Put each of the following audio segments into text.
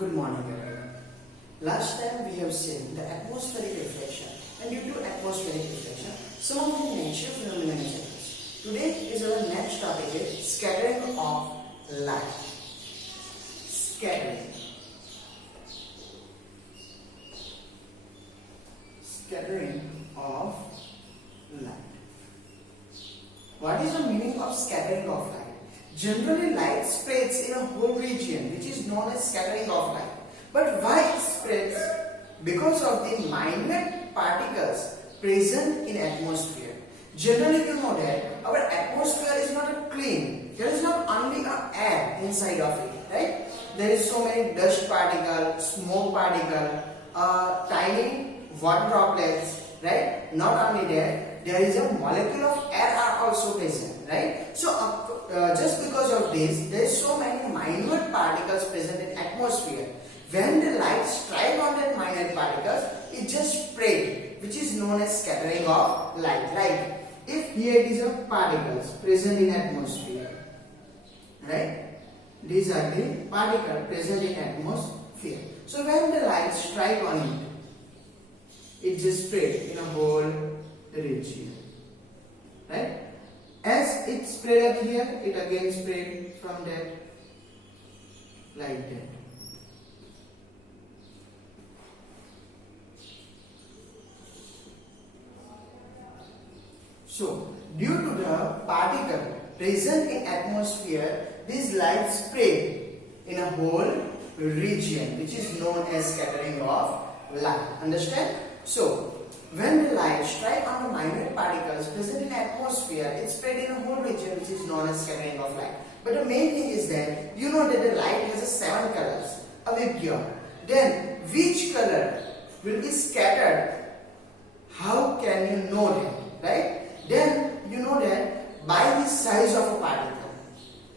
Good morning everyone. Last time we have seen the atmospheric reflection, and due to atmospheric reflection some of the nature phenomena is occurs. Today is our next topic is scattering of light. Scattering of light. What is the meaning of scattering of light? Generally, light spreads in a whole region, which is known as scattering of light. But why it spreads? Because of the minute particles present in atmosphere. Generally, you know that our atmosphere is not clean. There is not only air inside of it, right? There is so many dust particles, smoke particles, tiny water droplets, right? Not only that, there is a molecule of air are also present, right? So just because of this, there is so many minute particles present in atmosphere. When the light strike on that minute particles, it just spread, which is known as scattering of light. Like if here it is a particles present in atmosphere, right? These are the particles present in atmosphere. So when the light strike on it, it just spread in a whole region, right? As it spread up here, it again spread from that, like that. So, due to the particle present in atmosphere, this light spread in a whole region, which is known as scattering of light. Understand? So, when the light strike on the minute particles present in atmosphere, it spread in a whole region, which is known as scattering of light. But the main thing is that you know that the light has 7 colors, a vibgyor. Then which color will be scattered? How can you know that, right? Then you know that by the size of a particle,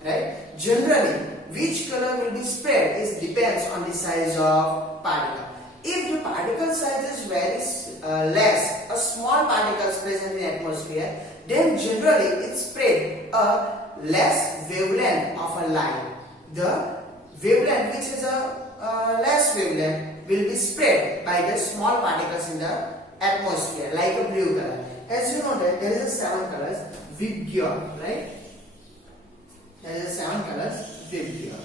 right? Generally, which color will be spread is depends on the size of particle. If the particle size is very less, a small particles present in atmosphere, then generally it spread a less wavelength of a light. The wavelength, which is a less wavelength, will be spread by the small particles in the atmosphere, like a blue color. As you know that there is a 7 colors vibgyor, right? There is a 7 colors vibgyor.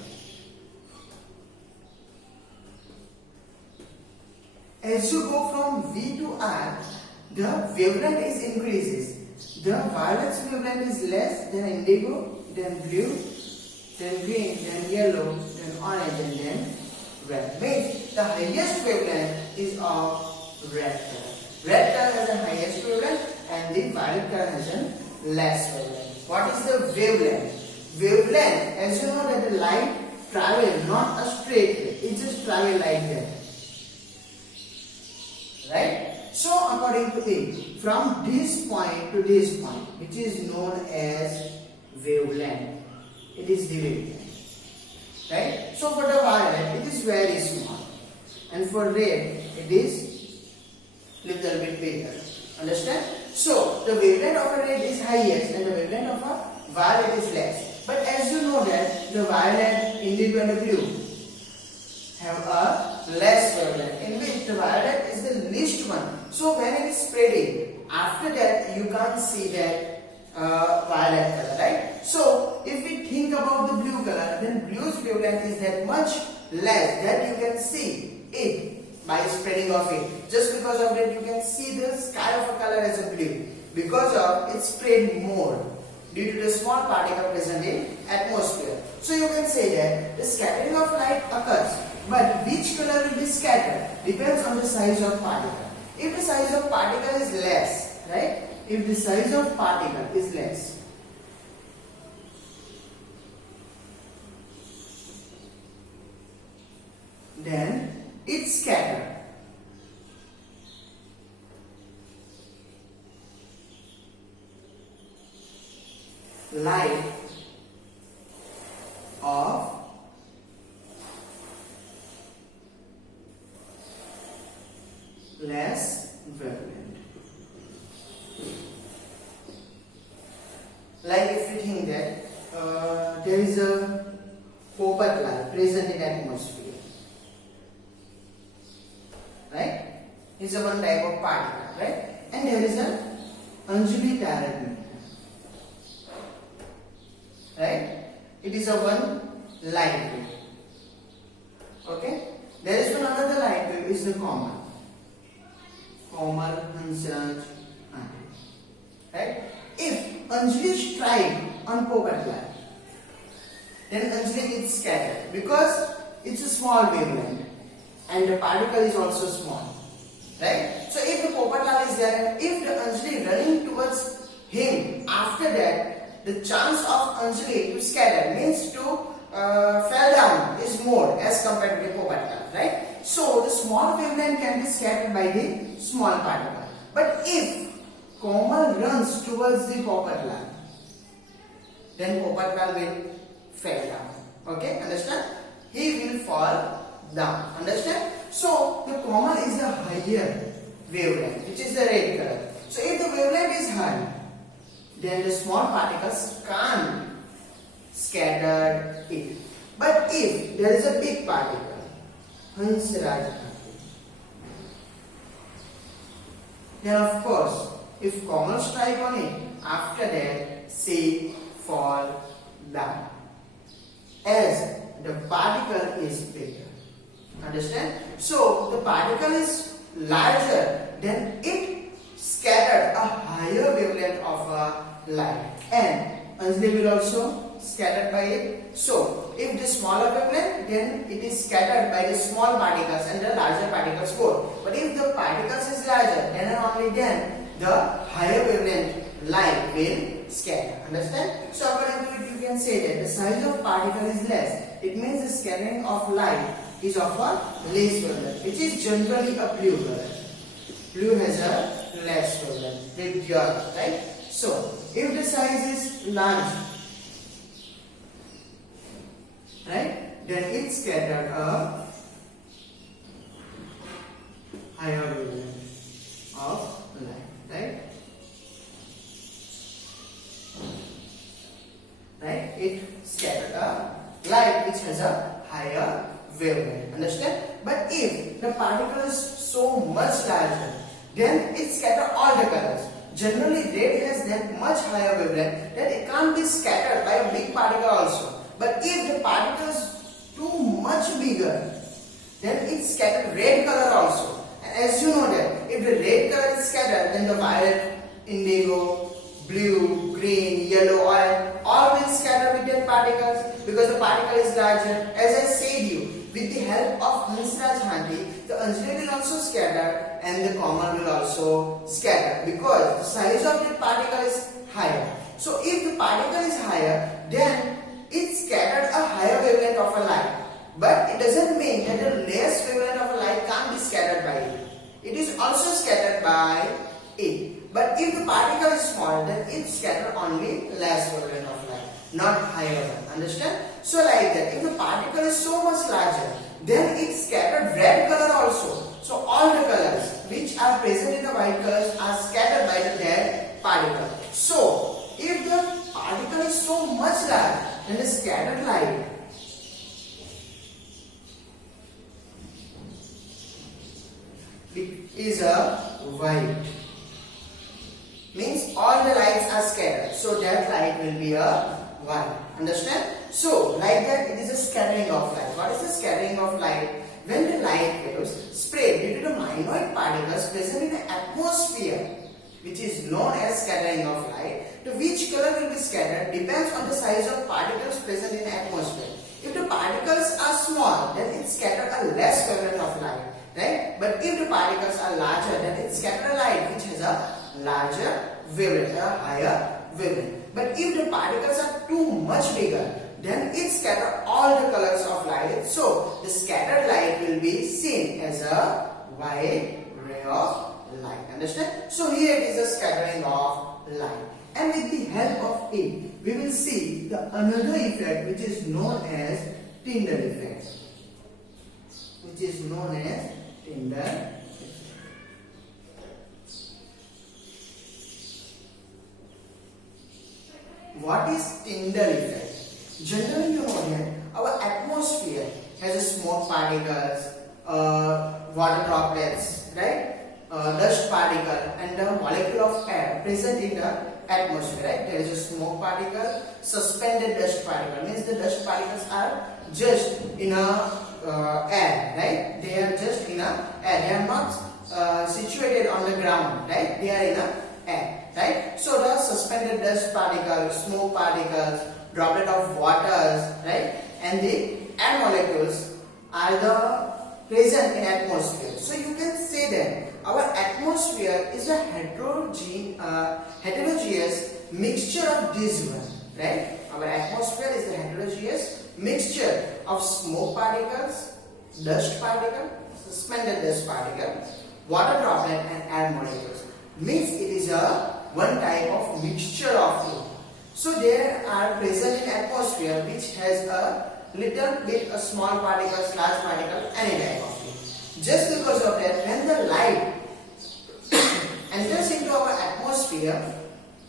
As you go from V to R, the wavelength is increases. The violet wavelength is less, then indigo, then blue, then green, then yellow, then orange, and then red. Means the highest wavelength is of red color. Red color has the highest wavelength and the violet color has a less wavelength. What is the wavelength? Wavelength, as you know that the light travels not a straight way, it just travels like that. Right? So according to it, from this point to this point, which is known as wavelength, it is the wavelength. Right? So for the violet, it is very small, and for red, it is little bit bigger. Understand? So the wavelength of a red is highest, and the wavelength of a violet is less. But as you know that the violet, indigo, and the blue have a less wavelength, in which the violet is the least one. So when it is spreading, after that you can't see that violet color, right? So if we think about the blue color, then blue's wavelength is that much less that you can see it by spreading of it. Just because of that you can see the sky of a color as a blue, because of it spread more due to the small particle present in atmosphere. So you can say that the scattering of light occurs, but which color will be scattered depends on the size of particle. If the size of particle is less, right? If the size of particle is less, then it scatters. Light of less wavelength. Like if you think that there is a copper light present in atmosphere, is a one type of particle, right? And there is an Anjali tarot medium, right? It is a one light wave. Okay? There is one another light wave is the Komal. Komal Hansraj Andi. Right? If Anjali strike on pocket line, then Anjali is scattered because it's a small wavelength and the particle is also small. Right? So if the Popatlal is there, if the Anjali running towards him, after that, the chance of Anjali to scatter means to fall down is more as compared to the Popatlal. Right? So the small wavelength can be scattered by the small particle. But if Komal runs towards the Popatlal, then Popatlal will fall down. Okay? Understand? He will fall down. Understand? So the Komal is the higher wavelength, which is the red color. So if the wavelength is high, then the small particles can't scatter it. But if there is a big particle, Hansraj, then of course, if Komal strike on it, after that, say fall down, as the particle is bigger. Understand? So the particle is larger, then it scattered a higher wavelength of a light, and Anjali will also scattered by it. So if the smaller wavelength, then it is scattered by the small particles and the larger particles both. But if the particles is larger, then and only then the higher wavelength light will scatter. Understand? So according to it, you can say that the size of particle is less. It means the scattering of light is of a less wavelength, which is generally a blue color. Blue has a less wavelength with your, right? So if the size is large, right, then it scattered a higher wavelength of light, right? Right? It scattered a light which has a higher wavelength. Understand? But if the particle is so much larger, then it scatters all the colors. Generally, red has that much higher wavelength that it can't be scattered by a big particle also. But if the particle is too much bigger, then it scatters red color also. And as you know that if the red color is scattered, then the violet, indigo, blue, green, yellow, orange, all will scatter with that particles because the particle is larger. As I said you, with the help of Hansraj Handi, the Anjali will also scatter and the Komal will also scatter because the size of the particle is higher. So if the particle is higher, then it scattered a higher wavelength of a light. But it doesn't mean that the less wavelength of a light can't be scattered by it. It is also scattered by it. But if the particle is small, then it scatters only less wavelength of light, not higher one. Understand? So like that, if the particle is so much larger, then it scattered red color also. So all the colors which are present in the white colors are scattered by the red particle. So if the particle is so much large, then the scattered light is a white. Means all the lights are scattered. So that light will be a white. Understand? So like that, it is a scattering of light. What is the scattering of light? When the light waves spread due to the minute particles present in the atmosphere, which is known as scattering of light, to which color will be scattered depends on the size of particles present in the atmosphere. If the particles are small, then it scatters a less wavelength of light, right? But if the particles are larger, then it scatters a light which has a larger wavelength, a higher wavelength. But if the particles are too much bigger, then it scatters all the colors of light. So the scattered light will be seen as a white ray of light. Understand? So here it is a scattering of light. And with the help of it, we will see the another effect which is known as Tyndall effect. Which is known as Tyndall effect. What is Tyndall effect? Generally, you know that our atmosphere has a smoke particles, water droplets, right? dust particle and the molecule of air present in the atmosphere, right? There is a smoke particle, suspended dust particle, means the dust particles are just in a air, right? They are just in a air. They are not situated on the ground, right? They are in a air, right? So the suspended dust particles, smoke particles, droplet of waters, right? And the air molecules are the present in atmosphere. So you can say that our atmosphere is a heterogeneous mixture of these one, right? Our atmosphere is a heterogeneous mixture of smoke particles, dust particle, suspended dust particle, water droplet and air molecules. Means it is a one type of mixture of two. So there are present in atmosphere which has a little bit a small particles, large particle, any type of thing. Just because of that, when the light enters into our atmosphere,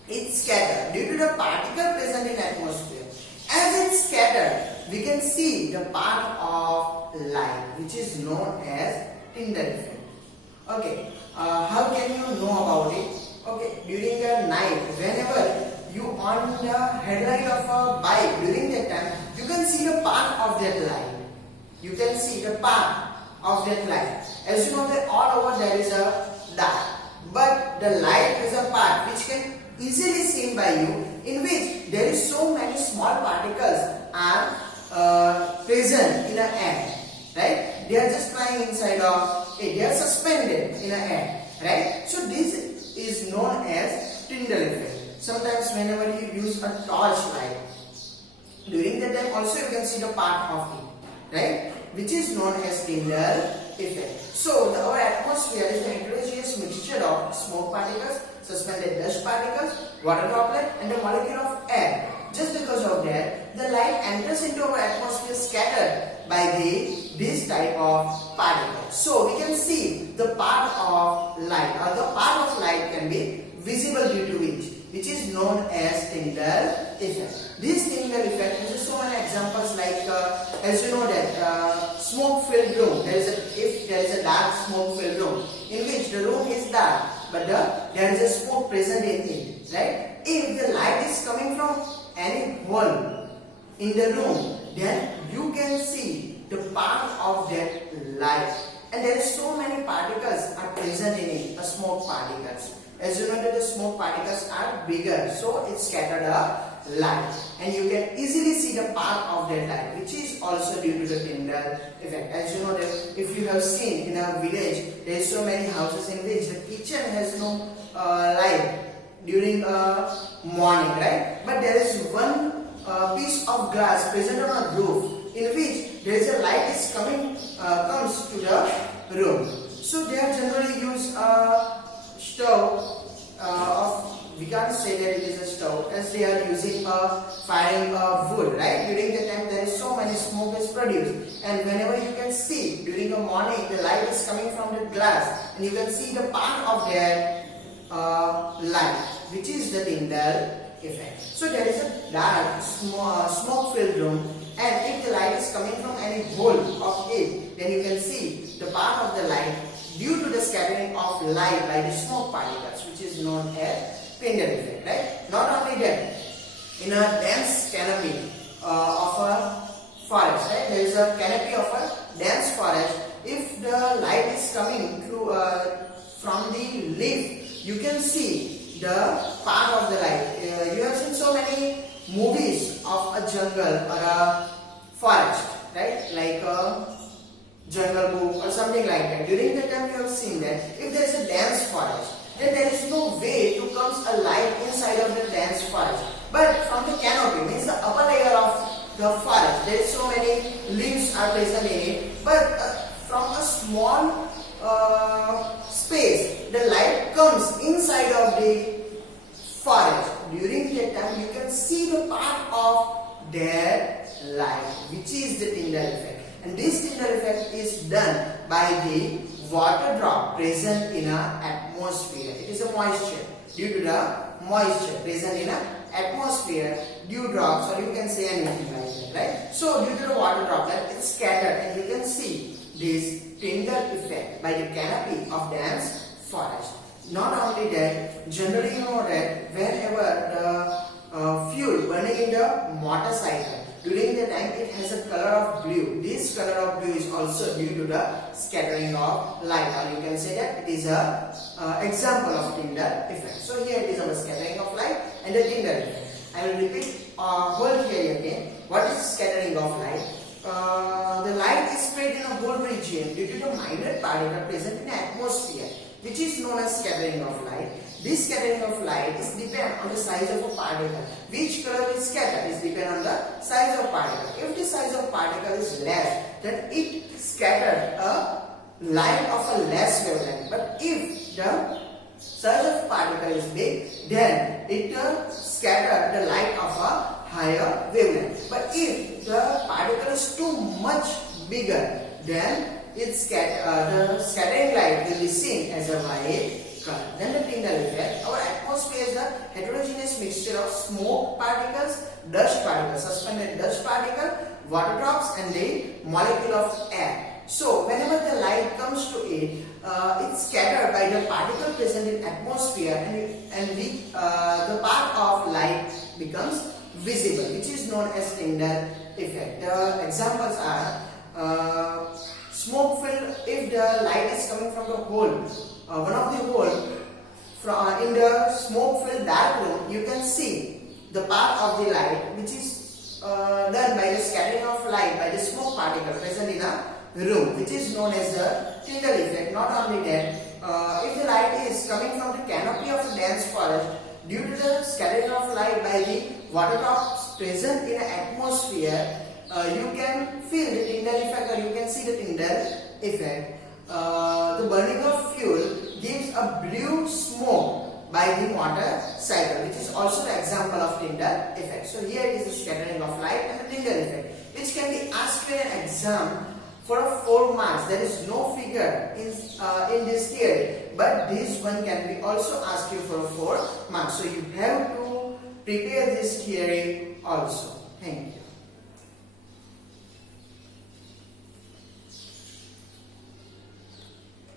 it scatters due to the particle present in atmosphere. As it scatters, we can see the part of light, which is known as Tyndall effect. Okay, how can you know about it? Okay, during the night, whenever you on the headlight of a bike, during that time, you can see the part of that light. You can see the part of that light. As you know that all over there is a dark, but the light is a part which can easily seen by you, in which there is so many small particles are present in the air, right? They are just flying inside of it. They are suspended in the air, right? So this is known as Tyndall effect. Sometimes whenever you use a torch light, during that time also you can see the part of it, right? Which is known as Tyndall effect. So our atmosphere is a heterogeneous mixture of smoke particles, suspended dust particles, water droplet and the molecule of air. Just because of that, the light enters into our atmosphere scattered by this type of particles. So we can see the part of light, or the part of light can be visible due to which is known as Tyndall effect. This Tyndall effect has so many examples, like as you know that smoke filled room. If there is a dark smoke filled room in which the room is dark, but there is a smoke present in it, right? If the light is coming from any hole in the room, then you can see the part of that light, and there is so many particles are present in it, smoke particles. As you know that the smoke particles are bigger, so it scattered a light, and you can easily see the part of that light, which is also due to the Tyndall effect. As you know that if you have seen in a village, there is so many houses in which the kitchen has no light during morning, right? But there is one piece of glass present on a roof in which there is a light is comes to the room. So they are generally use stove we can't say that it is a stove, as they are using firing wood, right? During the time there is so many smoke is produced, and whenever you can see during the morning the light is coming from the glass, and you can see the part of their light, which is the Tyndall effect. So there is a dark smoke filled room, and if the light is coming from any hole of it, then you can see the part of the light due to the scattering of light by the smoke particles, which is known as Tyndall effect, right? Not only that, in a dense canopy of a forest, right? There is a canopy of a dense forest. If the light is coming through from the leaf, you can see the part of the light. You have seen so many movies of a jungle or a forest, right? Like a Jungle Book or something like that. During the time you have seen that if there is a dense forest, then there is no way to come a light inside of the dense forest. But from the canopy, means the upper layer of the forest, there is so many leaves are present in it. But from a small space, the light comes inside of the forest. During that time, you can see the part of their light, which is the Tyndall effect. And this Tyndall effect is done by the water drop present in an atmosphere. It is a moisture. Due to the moisture present in an atmosphere, dew drops, or you can say anything like that, right? So due to the water droplet, it's scattered, and you can see this Tyndall effect by the canopy of dense forest. Not only that, generally you know that whenever the fuel burning in the motorcycle, during the time it has a color of blue. This color of blue is also due to the scattering of light, or you can say that it is a example of Tyndall effect. So here it is our scattering of light and the Tyndall effect. I will repeat whole theory again. What is scattering of light? The light is spread in a whole region due to the minor particle present in the atmosphere, which is known as scattering of light. This scattering of light is depend on the size of a particle. Which color is scattered is depend on the size of particle. If the size of particle is less, then it scattered a light of a less wavelength. But if the size of particle is big, then it scattered the light of a higher wavelength. But if the particle is too much bigger, then the scattering light will be seen as a white color. Then the Tyndall effect. Our atmosphere is a heterogeneous mixture of smoke particles, dust particles, suspended dust particle, water drops, and the molecule of air. So whenever the light comes to it, it's scattered by the particle present in atmosphere, and the part of light becomes visible, which is known as Tyndall effect. The examples are smoke filled. If the light is coming from the hole, one of the hole in the smoke filled dark room, you can see the part of the light which is done by the scattering of light by the smoke particle present in a room, which is known as the Tyndall effect. Not only that, if the light is coming from the canopy of a dense forest, due to the scattering of light by the water drops present in an atmosphere, you can feel the Tyndall effect, or you can see the Tyndall effect. The burning of fuel gives a blue smoke by the motorcycle, which is also the example of Tyndall effect. So here it is the scattering of light and the Tyndall effect, which can be asked in an exam for 4 marks. There is no figure in this theory, but this one can be also asked you for 4 marks. So you have to prepare this theory also. Thank you.